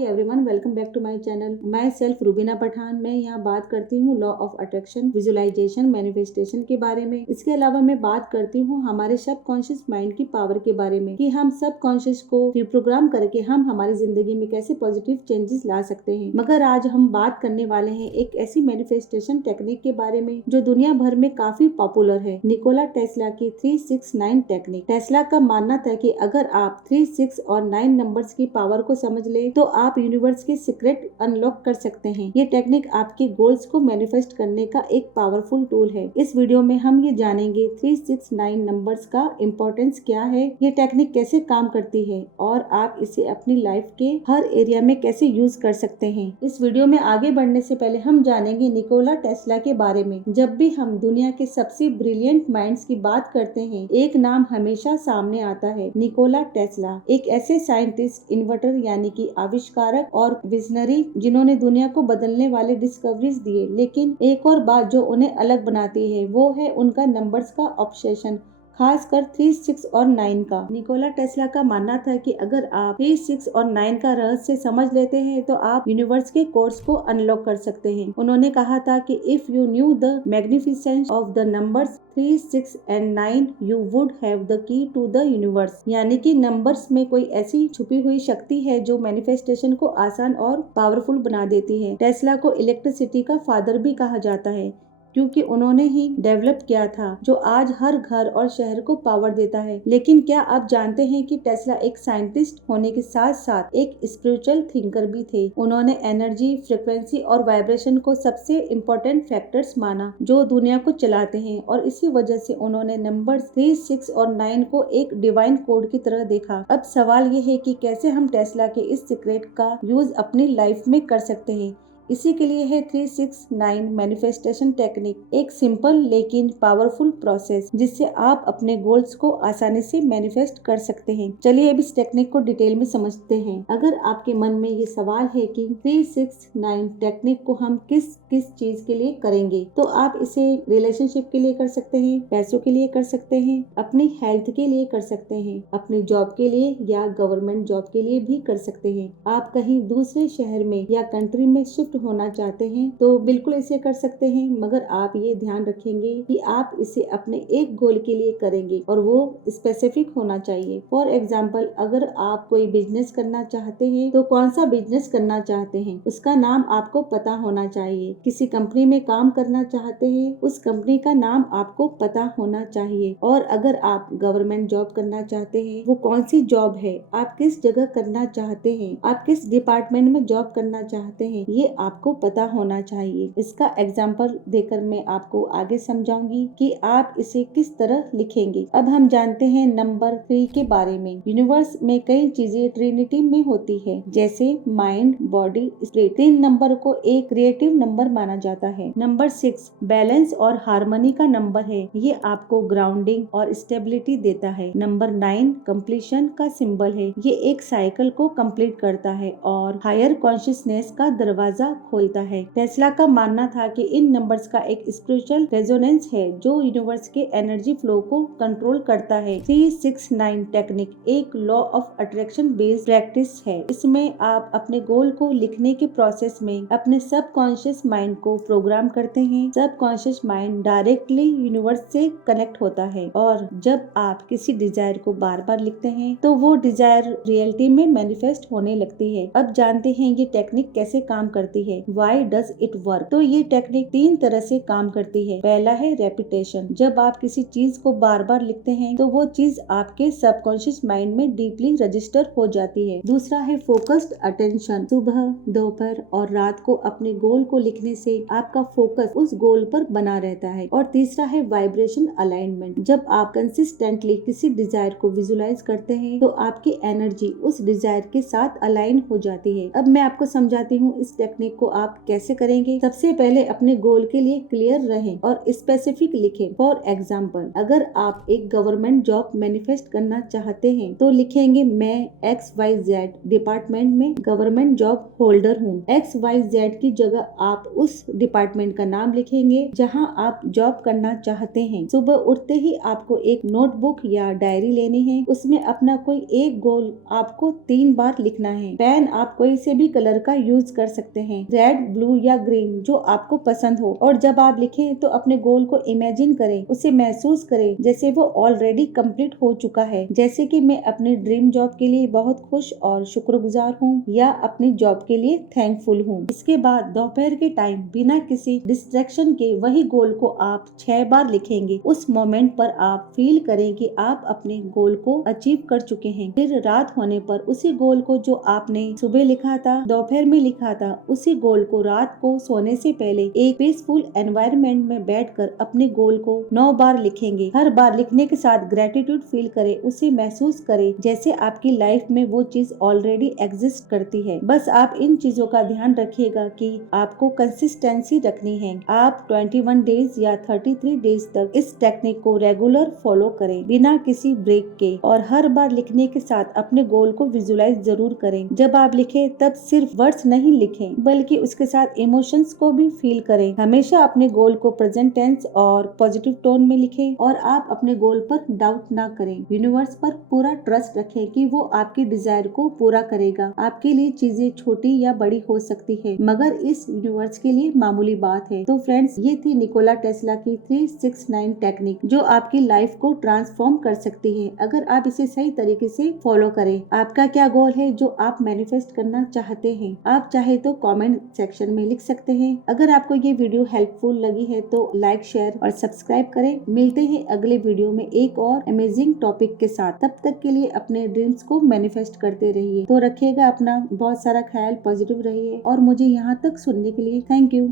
Hi everyone, welcome back to my channel. मैं self Rubina Pathan. मैं यहाँ बात करती हूँ law of attraction, visualisation, manifestation के बारे में। इसके अलावा मैं बात करती हूँ हमारे सबकॉन्शियस माइंड की पावर के बारे में कि हम सबकॉन्शियस को रिप्रोग्राम करके हम हमारी जिंदगी में कैसे पॉजिटिव चेंजेस ला सकते हैं। मगर आज हम बात करने वाले हैं एक ऐसी मैनिफेस्टेशन टेक्निक के बारे में जो दुनिया भर में काफी पॉपुलर है, निकोला टेस्ला की 369 टेक्निक। टेस्ला का मानना था कि अगर आप 3, 6 और 9 नंबर्स की पावर को समझ ले तो आप यूनिवर्स के सीक्रेट अनलॉक कर सकते हैं। ये टेक्निक आपके गोल्स को मैनिफेस्ट करने का एक पावरफुल टूल है। इस वीडियो में हम ये जानेंगे 369 नंबर्स का इम्पोर्टेंस क्या है, ये टेक्निक कैसे काम करती है और आप इसे अपनी लाइफ के हर एरिया में कैसे यूज कर सकते हैं। इस वीडियो में आगे बढ़ने से पहले हम जानेंगे निकोला टेस्ला के बारे में। जब भी हम दुनिया के सबसे ब्रिलियंट माइंड्स की बात करते हैं, एक नाम हमेशा सामने आता है, निकोला टेस्ला। एक ऐसे साइंटिस्ट, इन्वेंटर यानी कि आविष्कारक और विजनरी जिन्होंने दुनिया को बदलने वाले डिस्कवरीज दिए। लेकिन एक और बात जो उन्हें अलग बनाती है वो है उनका नंबर्स का ऑब्सेशन, खासकर 3, 6 और 9 का। निकोला टेस्ला का मानना था कि अगर आप 3, 6 और 9 का रहस्य समझ लेते हैं तो आप यूनिवर्स के कोड्स को अनलॉक कर सकते हैं। उन्होंने कहा था कि if you knew the magnificence of the numbers 3, 6 and 9 you would have the key to the universe. यानी कि नंबर्स में कोई ऐसी छुपी हुई शक्ति है जो मैनिफेस्टेशन को आसान और पावरफुल बना देती है। टेस्ला को इलेक्ट्रिसिटी का फादर भी कहा जाता है क्योंकि उन्होंने ही डेवलप किया था जो आज हर घर और शहर को पावर देता है। लेकिन क्या आप जानते हैं कि टेस्ला एक साइंटिस्ट होने के साथ साथ एक स्पिरिचुअल थिंकर भी थे। उन्होंने एनर्जी, फ्रिक्वेंसी और वाइब्रेशन को सबसे इम्पोर्टेंट फैक्टर्स माना जो दुनिया को चलाते हैं, और इसी वजह से उन्होंने नंबर 3, 6 और 9 को एक डिवाइन कोड की तरह देखा। अब सवाल ये है कि कैसे हम टेस्ला के इस सीक्रेट का यूज अपनी लाइफ में कर सकते हैं। इसी के लिए है 369 मैनिफेस्टेशन टेक्निक, एक सिंपल लेकिन पावरफुल प्रोसेस जिससे आप अपने गोल्स को आसानी से मैनिफेस्ट कर सकते हैं। चलिए अब इस टेक्निक को डिटेल में समझते हैं। अगर आपके मन में ये सवाल है कि 369 टेक्निक को हम किस किस चीज के लिए करेंगे, तो आप इसे रिलेशनशिप के लिए कर सकते हैं, पैसों के लिए कर सकते हैं, अपनी हेल्थ के लिए कर सकते हैं, अपनी जॉब के लिए या गवर्नमेंट जॉब के लिए भी कर सकते हैं। आप कहीं दूसरे शहर में या कंट्री में शिफ्ट होना चाहते हैं तो बिल्कुल इसे कर सकते हैं, मगर आप ये ध्यान रखेंगे कि आप इसे अपने एक गोल के लिए करेंगे और वो स्पेसिफिक होना चाहिए। फॉर एग्जाम्पल, अगर आप कोई बिजनेस करना चाहते हैं तो कौन सा बिजनेस करना चाहते हैं उसका नाम आपको पता होना चाहिए। किसी कंपनी में काम करना चाहते हैं, उस कंपनी का नाम आपको पता होना चाहिए। और अगर आप गवर्नमेंट जॉब करना चाहते हैं, वो कौन सी जॉब है, आप किस जगह करना चाहते हैं, आप किस डिपार्टमेंट में जॉब करना चाहते हैं, ये आपको पता होना चाहिए। इसका एग्जाम्पल देकर मैं आपको आगे समझाऊंगी कि आप इसे किस तरह लिखेंगे। अब हम जानते हैं नंबर 3 के बारे में। यूनिवर्स में कई चीजें ट्रिनिटी में होती है, जैसे माइंड, बॉडी, स्पिरिट। 3 नंबर को एक क्रिएटिव नंबर माना जाता है। नंबर 6 बैलेंस और हार्मनी का नंबर है, ये आपको ग्राउंडिंग और स्टेबिलिटी देता है। नंबर 9 कंप्लीशन का सिंबल है, ये एक साइकिल को कंप्लीट करता है और हायर कॉन्शियसनेस का दरवाजा खोलता है। टेस्ला का मानना था कि इन नंबर्स का एक स्पिरिचुअल रेजोनेंस है जो यूनिवर्स के एनर्जी फ्लो को कंट्रोल करता है। 369 टेक्निक एक law of attraction based practice है। इसमें आप अपने गोल को लिखने के प्रोसेस में अपने सबकॉन्शियस माइंड को प्रोग्राम करते हैं। सबकॉन्शियस माइंड डायरेक्टली यूनिवर्स से कनेक्ट होता है और जब आप किसी डिजायर को बार बार लिखते हैं तो वो डिजायर रियलिटी में मैनिफेस्ट होने लगती है। अब जानते हैं ये टेक्निक कैसे काम करती है। Why does it work? तो ये टेक्निक 3 तरह से काम करती है। पहला है रेपिटेशन। जब आप किसी चीज को बार बार लिखते हैं तो वो चीज आपके सबकॉन्शियस माइंड में डीपली रजिस्टर हो जाती है। दूसरा है फोकस्ड अटेंशन। सुबह, दोपहर और रात को अपने गोल को लिखने से आपका फोकस उस गोल पर बना रहता है। और तीसरा है वाइब्रेशन अलाइनमेंट। जब आप कंसिस्टेंटली किसी डिजायर को विजुलाइज करते हैं तो आपकी एनर्जी उस डिजायर के साथ अलाइन हो जाती है। अब मैं आपको समझाती हूँ इस टेक्निक को आप कैसे करेंगे? सबसे पहले अपने गोल के लिए क्लियर रहें और स्पेसिफिक लिखें। फॉर एग्जाम्पल, अगर आप एक गवर्नमेंट जॉब मैनिफेस्ट करना चाहते हैं तो लिखेंगे मैं XYZ डिपार्टमेंट में गवर्नमेंट जॉब होल्डर हूँ। XYZ की जगह आप उस डिपार्टमेंट का नाम लिखेंगे जहां आप जॉब करना चाहते हैं। सुबह उठते ही आपको एक नोटबुक या डायरी लेनी है। उसमें अपना कोई एक गोल आपको 3 बार लिखना है। पेन आप कोई से भी कलर का यूज कर सकते हैं, रेड, ब्लू या ग्रीन, जो आपको पसंद हो। और जब आप लिखें तो अपने गोल को इमेजिन करें, उसे महसूस करें जैसे वो ऑलरेडी कंप्लीट हो चुका है। जैसे कि मैं अपनी ड्रीम जॉब के लिए बहुत खुश और शुक्रगुजार हूँ या अपनी जॉब के लिए थैंकफुल हूँ। इसके बाद दोपहर के टाइम बिना किसी डिस्ट्रैक्शन के वही गोल को आप 6 बार लिखेंगे। उस मोमेंट पर आप फील करें कि आप अपने गोल को अचीव कर चुके हैं। फिर रात होने पर उसी गोल को जो आपने सुबह लिखा था, दोपहर में लिखा था, उसी गोल को रात को सोने से पहले एक पीसफुल एनवायरनमेंट में बैठकर अपने गोल को 9 बार लिखेंगे। हर बार लिखने के साथ ग्रेटिट्यूड फील करें, उसे महसूस करें जैसे आपकी लाइफ में वो चीज ऑलरेडी एग्जिस्ट करती है। बस आप इन चीजों का ध्यान रखिएगा कि आपको कंसिस्टेंसी रखनी है। आप 21 डेज या 33 डेज तक इस टेक्निक को रेगुलर फॉलो करें बिना किसी ब्रेक के, और हर बार लिखने के साथ अपने गोल को विजुलाइज जरूर करें। जब आप लिखें तब सिर्फ वर्ड्स नहीं लिखें बल्कि उसके साथ इमोशंस को भी फील करें। हमेशा अपने गोल को प्रेजेंट टेंस और पॉजिटिव टोन में लिखें और आप अपने गोल पर डाउट ना करें। यूनिवर्स पर पूरा ट्रस्ट रखें कि वो आपकी डिजायर को पूरा करेगा। आपके लिए चीजें छोटी या बड़ी हो सकती है मगर इस यूनिवर्स के लिए मामूली बात है। तो फ्रेंड्स, ये थी निकोला टेस्ला की 369 टेक्निक जो आपकी लाइफ को ट्रांसफॉर्म कर सकती है अगर आप इसे सही तरीके से फॉलो करें। आपका क्या गोल है जो आप मैनिफेस्ट करना चाहते हैं? आप चाहे तो कमेंट सेक्शन में लिख सकते हैं। अगर आपको ये वीडियो हेल्पफुल लगी है तो लाइक, शेयर और सब्सक्राइब करें। मिलते हैं अगले वीडियो में एक और अमेजिंग टॉपिक के साथ। तब तक के लिए अपने ड्रीम्स को मैनिफेस्ट करते रहिए। तो रखिएगा अपना बहुत सारा ख्याल, पॉजिटिव रहिए और मुझे यहाँ तक सुनने के लिए थैंक यू।